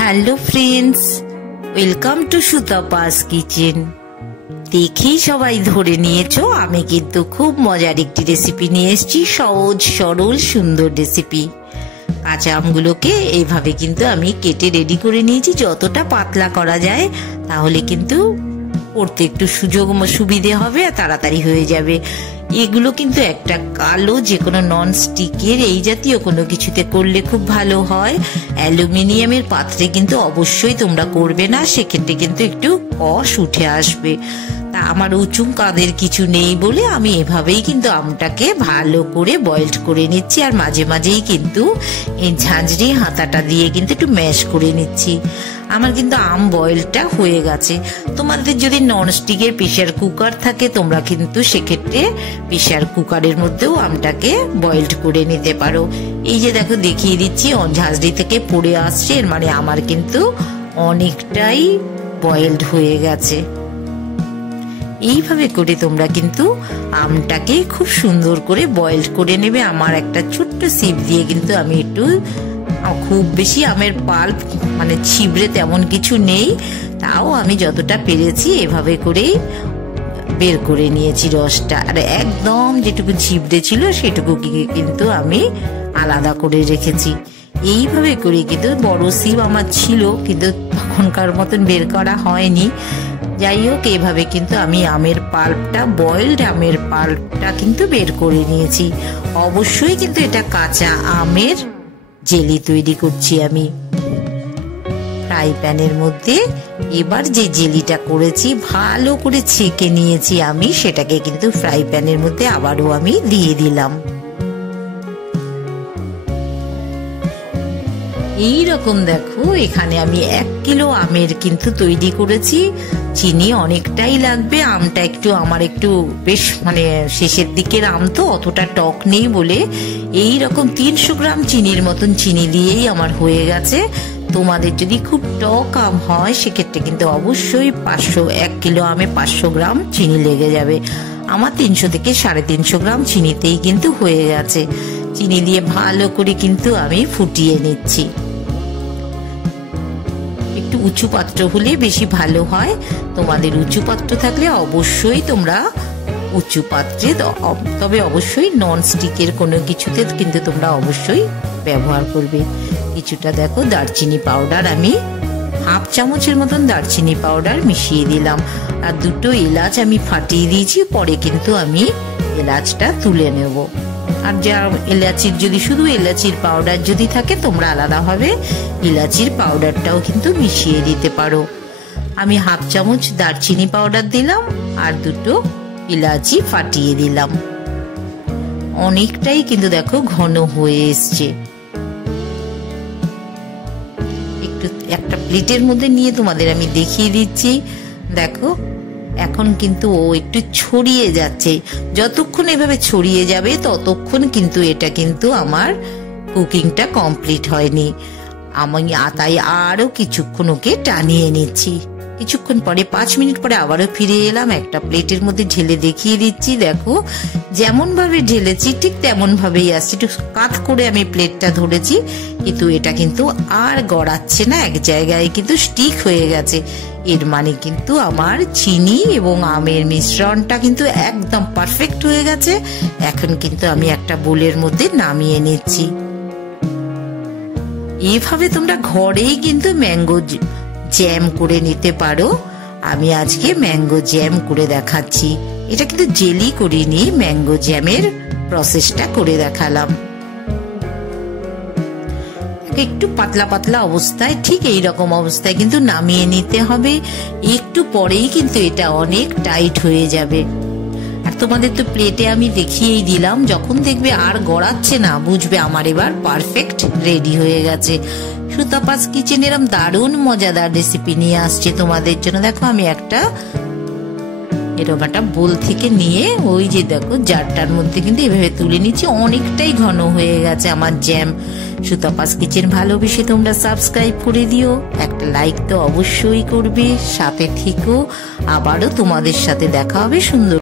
Hello friends, welcome to Sutapa's kitchen. দেখেই সবাই ধরে নিয়েছো আমি কিন্তু খুব মজার একটি রেসিপি নিয়ে এসেছি। সহজ সরল সুন্দর রেসিপি। কাঁচা আমগুলোকে এইভাবে কিন্তু আমি কেটে রেডি করে নিয়েছি, যতটা পাতলা করা যায়, তাহলে কিন্তু করতে একটু সুবিধে হবে আর তাড়াতাড়ি হয়ে যাবে। এগুলো কিন্তু একটা কালো যে কোনো নন স্টিকের এই জাতীয় কোনো কিছুতে করলে খুব ভালো হয়। অ্যালুমিনিয়ামের পাত্রে কিন্তু অবশ্যই তোমরা করবে না, সেক্ষেত্রে কিন্তু একটু কষ উঠে আসবে। তা আমার উঁচু কাঁধের কিছু নেই বলে আমি এভাবেই কিন্তু আমটাকে ভালো করে বয়েলড করে নিচ্ছি, আর মাঝে মাঝেই কিন্তু এই ঝাঁঝরি হাতাটা দিয়ে কিন্তু একটু ম্যাশ করে নিচ্ছি। আমার কিন্তু আম বয়েলটা হয়ে গেছে। তোমাদের যদি ননস্টিকের প্রেসার কুকার থাকে তোমরা কিন্তু সেক্ষেত্রে প্রেসার কুকারের মধ্যেও আমটাকে বয়েলড করে নিতে পারো। এই যে দেখো দেখিয়ে দিচ্ছি, ঝাঁঝরি থেকে পড়ে আসছে, এর মানে আমার কিন্তু অনেকটাই বয়েলড হয়ে গেছে। এইভাবে করে তোমরা কিন্তু আমটাকে খুব সুন্দর করে বয়েলড করে নেবে। আমার একটা ছোট্ট সিপ দিয়ে কিন্তু আমি একটু, খুব বেশি আমের পাল্প মানে ছিবড়ে তেমন কিছু নেই, তাও আমি যতটা পেরেছি এভাবে করেই বের করে নিয়েছি রসটা। আর একদম যেটুকু ছিবড়ে ছিল সেটুকু কিন্তু আমি আলাদা করে রেখেছি। এইভাবে করে কিন্তু বড় সিপ আমার ছিল, কিন্তু তখনকার মতন বের করা হয়নি। যাই হোক, এইভাবে কিন্তু আমি আমের পাল্পটা, বয়েলড আমের পাল্পটা কিন্তু বের করে নিয়েছি। অবশ্যই কিন্তু এটা কাঁচা আমের জেলি তৈরি করছি আমি ফ্রাই প্যানের মধ্যে। এবার যে জেলিটা করেছি ভালো করে ছেঁকে নিয়েছি আমি, সেটাকে কিন্তু ফ্রাই প্যানের মধ্যে আবারও আমি দিয়ে দিলাম। এই রকম দেখো, এখানে আমি 1 কিলো আমের কিন্তু তৈরি করেছি। চিনি অনেকটাই লাগবে, আমটা একটু আমার একটু বেশ মানে শেষের দিকের আম তো অতটা টক নেই বলে এই রকম 300 গ্রাম চিনির মতন চিনি দিয়েই আমার হয়ে গেছে। তোমাদের যদি খুব টক আম হয় সেক্ষেত্রে কিন্তু অবশ্যই 1 কিলো আমে 500 গ্রাম চিনি লেগে যাবে। আমার 300 থেকে 350 গ্রাম চিনিতেই কিন্তু হয়ে গেছে। চিনি দিয়ে ভালো করে কিন্তু আমি ফুটিয়ে নিচ্ছি। একটু উঁচু পাত্র হলে বেশি ভালো হয়। তোমাদের উঁচু পাত্র থাকলে অবশ্যই তোমরা উঁচু পাত্রে, তবে অবশ্যই নন স্টিকের কোনো কিছুতে কিন্তু তোমরা অবশ্যই ব্যবহার করবে। কিছুটা দেখো দারচিনি পাউডার, আমি 1/2 চামচের মতন দারচিনি পাউডার মিশিয়ে দিলাম। আর 2টো এলাচ আমি ফাটিয়ে দিয়েছি, পরে কিন্তু আমি এলাচটা তুলে নেব। আর যা এলাচির, যদি শুধু এলাচির পাউডার যদি থাকে তোমরা আলাদাভাবে এলাচির পাউডারটাও কিন্তু মিশিয়ে দিতে পারো। আমি 1/2 চামচ দারচিনি পাউডার দিলাম আর 2টো এলাচি ফাটিয়ে দিলাম। অনেকটাই কিন্তু দেখো ঘন হয়ে এসছে। একটু একটা প্লেটের মধ্যে নিয়ে তোমাদের আমি দেখিয়ে দিচ্ছি। দেখো এখন কিন্তু ও একটু ছড়িয়ে যাচ্ছে। যতক্ষণ এভাবে ছড়িয়ে যাবে ততক্ষণ কিন্তু এটা কিন্তু আমার কুকিংটা কমপ্লিট হয়নি। আমি তাই আরো কিছুক্ষণ ওকে টানিয়ে নিচ্ছি। কিছুক্ষণ পরে 5 মিনিট পরে আবারও ফিরে এলাম, একটা প্লেটের মধ্যে ঢেলে দেখিয়ে দিচ্ছি। দেখো যেমন ভাবে ঢেলেছি ঠিক তেমন ভাবেই আসছে। একটু কাত করে আমি প্লেটটা ধরেছি, কিন্তু এটা কিন্তু আর গড়াচ্ছে না, এক জায়গায় কিন্তু স্টিক হয়ে গেছে। এর মানে কিন্তু আমার চিনি এবং আমের মিশ্রণটা কিন্তু একদম পারফেক্ট হয়ে গেছে। এখন কিন্তু আমি একটা বোলের মধ্যে নামিয়ে নিচ্ছি। এইভাবে তোমরা ঘরেই কিন্তু ম্যাঙ্গো জ্যাম করে নিতে পারো। আমি আজকে ম্যাঙ্গো জ্যাম করে দেখাচ্ছি। এটা কিন্তু জেলি করিনি, ম্যাঙ্গো জ্যামের প্রসেসটা করে দেখালাম। একটু পাতলা পাতলা অবস্থায়, ঠিক এই রকম অবস্থায় কিন্তু নামিয়ে নিতে হবে। একটু পরেই কিন্তু এটা অনেক টাইট হয়ে যাবে। আর তোমাদের তো প্লেটে আমি দেখিয়েই দিলাম, যখন দেখবে আর গড়াচ্ছে না বুঝবে আমার এবার পারফেক্ট রেডি হয়ে গেছে। সুতাপাস কিচেন এরম দারুণ মজাদার রেসিপি নিয়ে আসছে তোমাদের জন্য। দেখো আমি এরকম একটা বোল থেকে নিয়ে ওই যে দেখো জারটার মধ্যে কিন্তু এভাবে তুলে নিচ্ছি। অনেকটাই ঘন হয়ে গেছে আমার জ্যাম। সুতাপাস কিচেন ভালোবেসে তোমরা সাবস্ক্রাইব করে দিও, একটা লাইক তো অবশ্যই করবে, সাথে থেকো। আবারও তোমাদের সাথে দেখা হবে সুন্দর